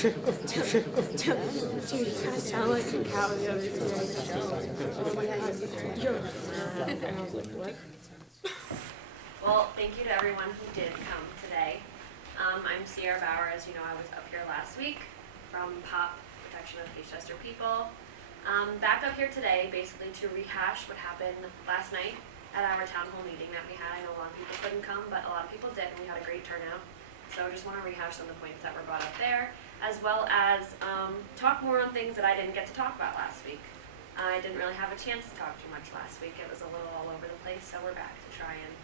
Dude, you kind of sound like a cow the other day. Oh my god, you're and I was like, what? Well, thank you to everyone who did come today. I'm Sierra Bauer. As you know, I was up here last week from POPP, Protection of Pagechester People. Back up here today basically to rehash what happened last night at our town hall meeting that we had. I know a lot of people couldn't come, but a lot of people did, and we had a great turnout. So I just want to rehash some of the points that were brought up there, as well as talk more on things that I didn't get to talk about last week. I didn't really have a chance to talk too much last week. It was a little all over the place, so we're back to try and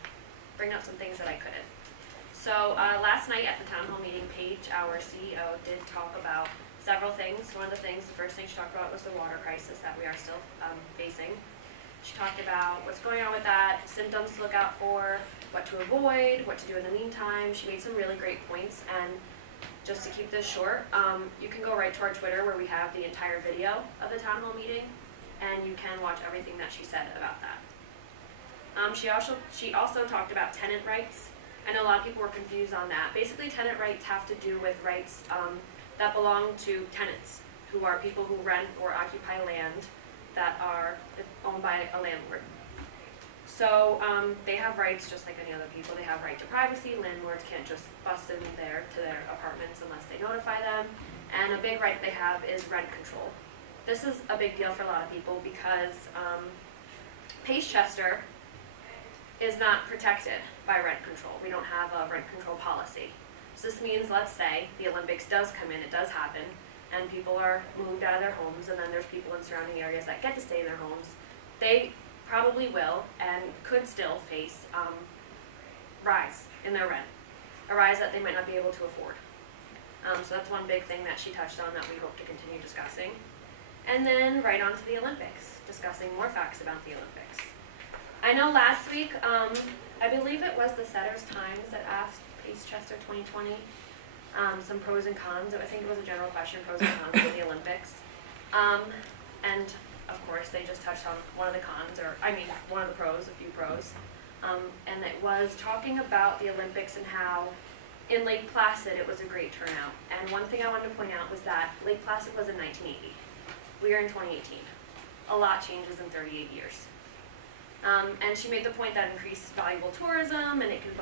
bring up some things that I couldn't. So last night at the town hall meeting, Paige, our CEO, did talk about several things. One of the things, the first thing she talked about was the water crisis that we are still facing. She talked about what's going on with that, symptoms to look out for, what to avoid, what to do in the meantime. She made some really great points, and just to keep this short, you can go right to our Twitter where we have the entire video of the town hall meeting, and you can watch everything that she said about that. She also talked about tenant rights. I know a lot of people were confused on that. Basically, tenant rights have to do with rights that belong to tenants, who are people who rent or occupy land that are owned by a landlord. So they have rights just like any other people. They have right to privacy. Landlords can't just bust in there to their apartments unless they notify them. And a big right they have is rent control. This is a big deal for a lot of people because Pagechester is not protected by rent control. We don't have a rent control policy. So this means, let's say, the Olympics does come in, it does happen, and people are moved out of their homes, and then there's people in surrounding areas that get to stay in their homes. They probably will and could still face rise in their rent, a rise that they might not be able to afford. So that's one big thing that she touched on that we hope to continue discussing. And then right on to the Olympics, discussing more facts about the Olympics. I know last week, I believe it was the Setters Times that asked Pagechester 2020 some pros and cons. I think it was a general question, pros and cons of the Olympics. And of course, they just touched on one of the cons, one of the pros, a few pros. And it was talking about the Olympics and how in Lake Placid it was a great turnout. And one thing I wanted to point out was that Lake Placid was in 1980. We are in 2018. A lot changes in 38 years. And she made the point that increased valuable tourism and it can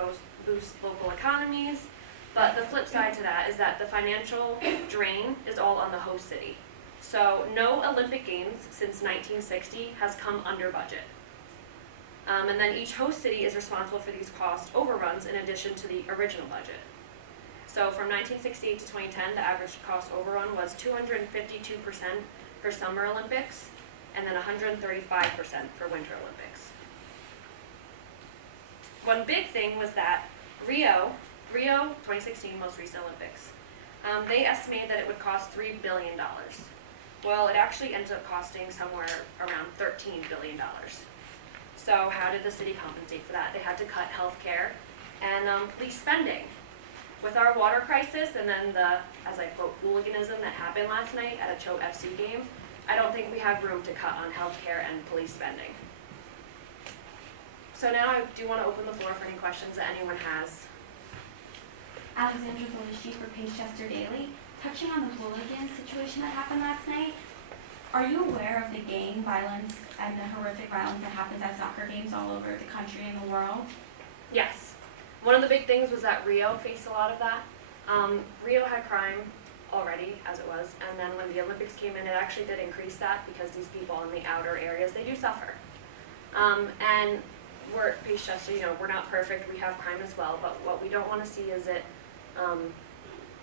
boost local economies. But the flip side to that is that the financial drain is all on the host city. So no Olympic Games since 1960 has come under budget. And then each host city is responsible for these cost overruns in addition to the original budget. So from 1968 to 2010, the average cost overrun was 252% for Summer Olympics and then 135% for Winter Olympics. One big thing was that Rio 2016, most recent Olympics, they estimated that it would cost $3 billion. Well, it actually ended up costing somewhere around $13 billion. So how did the city compensate for that? They had to cut healthcare and police spending. With our water crisis and then the, as I quote, hooliganism that happened last night at a Choate FC game, I don't think we have room to cut on healthcare and police spending. So now I do want to open the floor for any questions that anyone has. Alexandra Belushi for Pagechester Daily. Touching on the hooligan situation that happened last night, are you aware of the gang violence and the horrific violence that happens at soccer games all over the country and the world? Yes. One of the big things was that Rio faced a lot of that. Rio had crime already, as it was, and then when the Olympics came in, it actually did increase that because these people in the outer areas, they do suffer. And we're at Pagechester, we're not perfect, we have crime as well, but what we don't want to see is it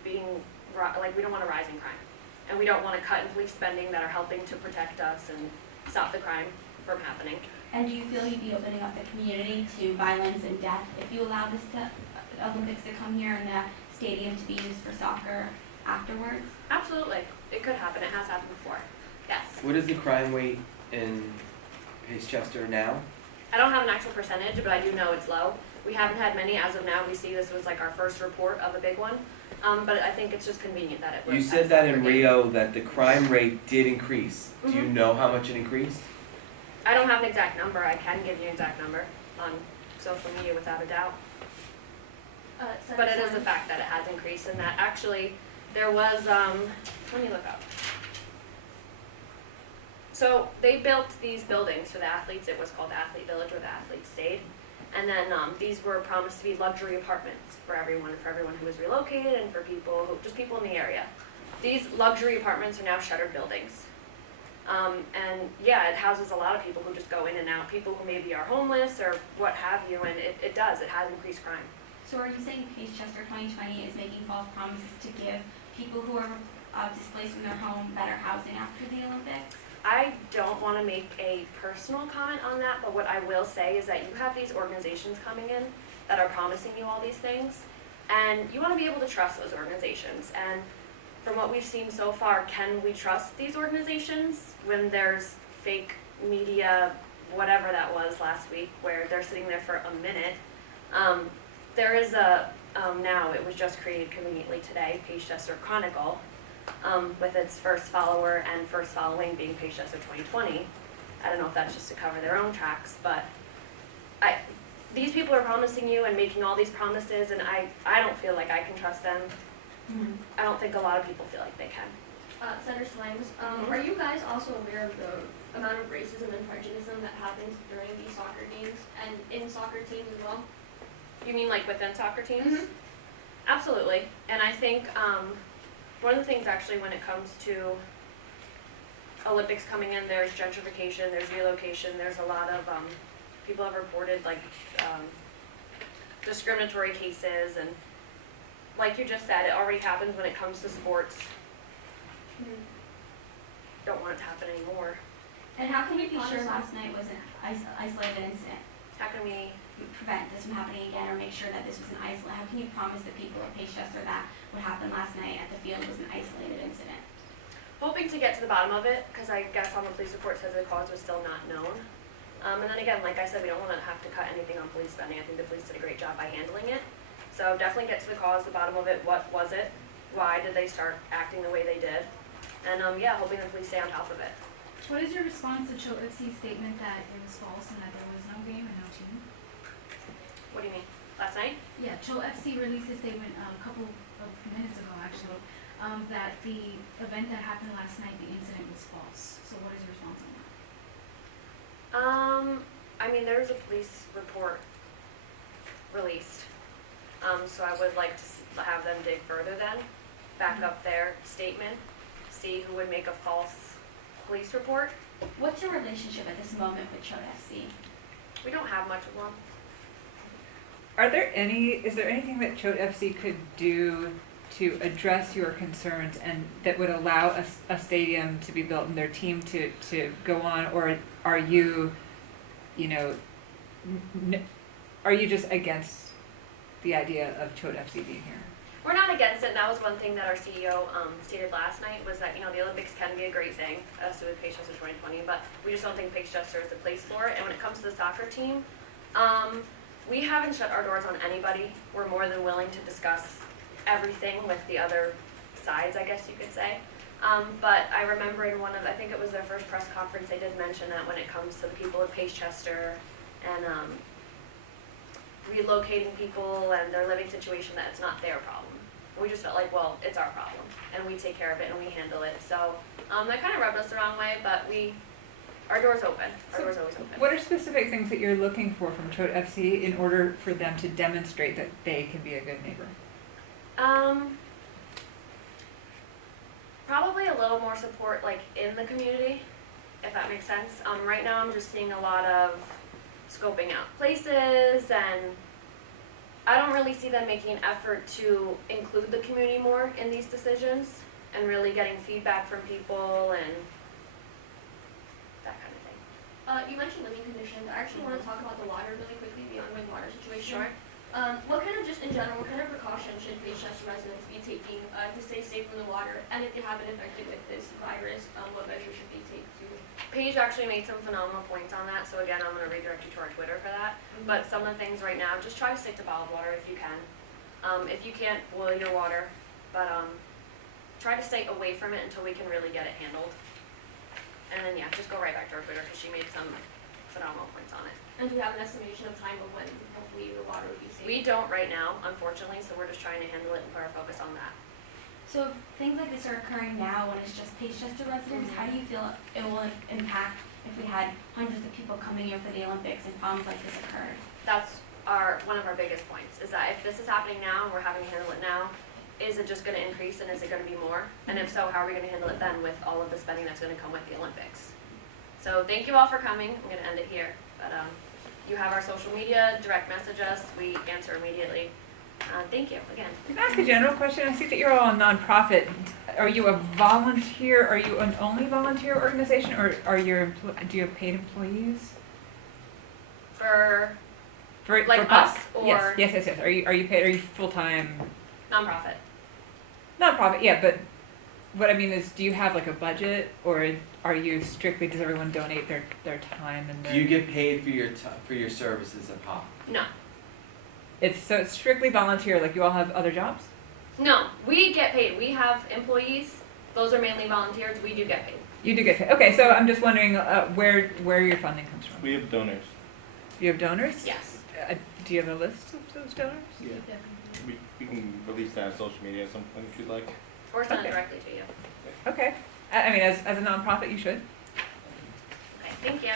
we don't want a rise in crime. And we don't want to cut in police spending that are helping to protect us and stop the crime from happening. And do you feel you'd be opening up the community to violence and death if you allow this Olympics to come here and the stadium to be used for soccer afterwards? Absolutely. It could happen. It has happened before. Yes. What is the crime rate in Pagechester now? I don't have an actual percentage, but I do know it's low. We haven't had many as of now. We see this was like our first report of a big one. But I think it's just convenient that it was. You said that in Rio that the crime rate did increase. Mm-hmm. Do you know how much it increased? I don't have an exact number. I can give you an exact number on social media without a doubt. But it is a fact that it has increased and that actually there was, let me look up. So they built these buildings for the athletes. It was called the Athlete Village where the athletes stayed. And then these were promised to be luxury apartments for everyone who was relocated and for just people in the area. These luxury apartments are now shuttered buildings. And yeah, it houses a lot of people who just go in and out, people who maybe are homeless or what have you, and it has increased crime. So are you saying Pace Chester 2020 is making false promises to give people who are displaced from their home better housing after the Olympics? I don't want to make a personal comment on that, but what I will say is that you have these organizations coming in that are promising you all these things, and you want to be able to trust those organizations. And from what we've seen so far, can we trust these organizations when there's fake media, whatever that was last week, where they're sitting there for a minute? There is now it was just created conveniently today, Pace Chester Chronicle, with its first follower and first following being Pace Chester 2020. I don't know if that's just to cover their own tracks, but these people are promising you and making all these promises, and I don't feel like I can trust them. Mm-hmm. I don't think a lot of people feel like they can. Senator Slimes, are you guys also aware of the amount of racism and prejudice that happens during these soccer games and in soccer teams as well? You mean like within soccer teams? Mhm. Absolutely. And I think one of the things actually when it comes to Olympics coming in, there's gentrification, there's relocation, there's a lot of people have reported like discriminatory cases, and like you just said, it already happens when it comes to sports. Don't want it to happen anymore. And how can you be sure last night was an isolated incident? How can we Prevent this from happening again, or make sure that this was an isolated? How can you promise the people of Pace Chester that what happened last night at the field was an isolated incident? hoping to get to the bottom of it, because I guess on the police report says the cause was still not known. And then again, like I said, we don't want to have to cut anything on police spending. I think the police did a great job by handling it. So definitely get to the cause, the bottom of it. What was it? Why did they start acting the way they did? And yeah, hoping the police stay on top of it. What is your response to CHOAFC's statement that it was false and that there was no game and no team? What do you mean? Last night? Yeah, CHOAFC released a statement a couple of minutes ago, actually, that the event that happened last night, the incident was false. So what is your response on that? I mean, there was a police report released. So I would like to have them dig further then, back up their statement, see who would make a false police report. What's your relationship at this moment with CHOAFC? We don't have much of one. Is there anything that CHOAFC could do to address your concerns and that would allow a stadium to be built and their team to go on, or are you, are you just against the idea of CHOAFC being here? We're not against it, and that was one thing that our CEO stated last night, was that, the Olympics can be a great thing, so with Pace Chester 2020, but we just don't think Pace Chester is the place for it. And when it comes to the soccer team, we haven't shut our doors on anybody. We're more than willing to discuss everything with the other sides, I guess you could say. But I remember in I think it was their first press conference, they did mention that when it comes to the people of Pace Chester and relocating people and their living situation, that it's not their problem. We just felt like, well, it's our problem, and we take care of it and we handle it. So that kind of rubbed us the wrong way, but our door's open. Our door's always open. What are specific things that you're looking for from CHOAFC in order for them to demonstrate that they can be a good neighbor? Probably a little more support, like in the community, if that makes sense. Right now, I'm just seeing a lot of scoping out places, and I don't really see them making an effort to include the community more in these decisions and really getting feedback from people and that kind of thing. You mentioned living conditions. I actually want to talk about the water really quickly, the ongoing water situation. Sure. What kind of, just in general, what kind of precautions should Pace Chester residents be taking to stay safe from the water? And if they have been infected with this virus, what measures should they take to? Paige actually made some phenomenal points on that, so again, I'm going to redirect you to our Twitter for that. But some of the things right now, just try to stick to bottled water if you can. If you can't, boil your water, but try to stay away from it until we can really get it handled. And then yeah, just go right back to our Twitter because she made some phenomenal points on it. And do we have an estimation of time of when hopefully the water will be safe? We don't right now, unfortunately, so we're just trying to handle it and put our focus on that. So if things like this are occurring now when it's just Pacechester residents, how do you feel it will impact if we had hundreds of people coming here for the Olympics and problems like this occurred? That's one of our biggest points, is that if this is happening now and we're having to handle it now, is it just gonna increase and is it gonna be more? And if so, how are we gonna handle it then with all of the spending that's gonna come with the Olympics? So thank you all for coming. I'm gonna end it here, but you have our social media, direct message us, we answer immediately. Thank you again. Can I ask a general question? I see that you're all a nonprofit. Are you a volunteer? Are you an only volunteer organization, or do you have paid employees? For For Like POPP? us, or- Yes. Are you paid? Are you full time? nonprofit. Nonprofit, yeah. But what I mean is, do you have like a budget, or are you strictly? Does everyone donate their time and their? Do you get paid for your services at POPP? No. It's strictly volunteer. Like you all have other jobs. No, we get paid. We have employees. Those are mainly volunteers. We do get paid. You do get paid. Okay, so I'm just wondering where your funding comes from. We have donors. You have donors? Yes. Do you have a list of those donors? Yeah. We can release that on social media at some point if you'd like. Or send it Okay. directly to you. Okay. I mean, as a nonprofit, you should. Okay, thank you.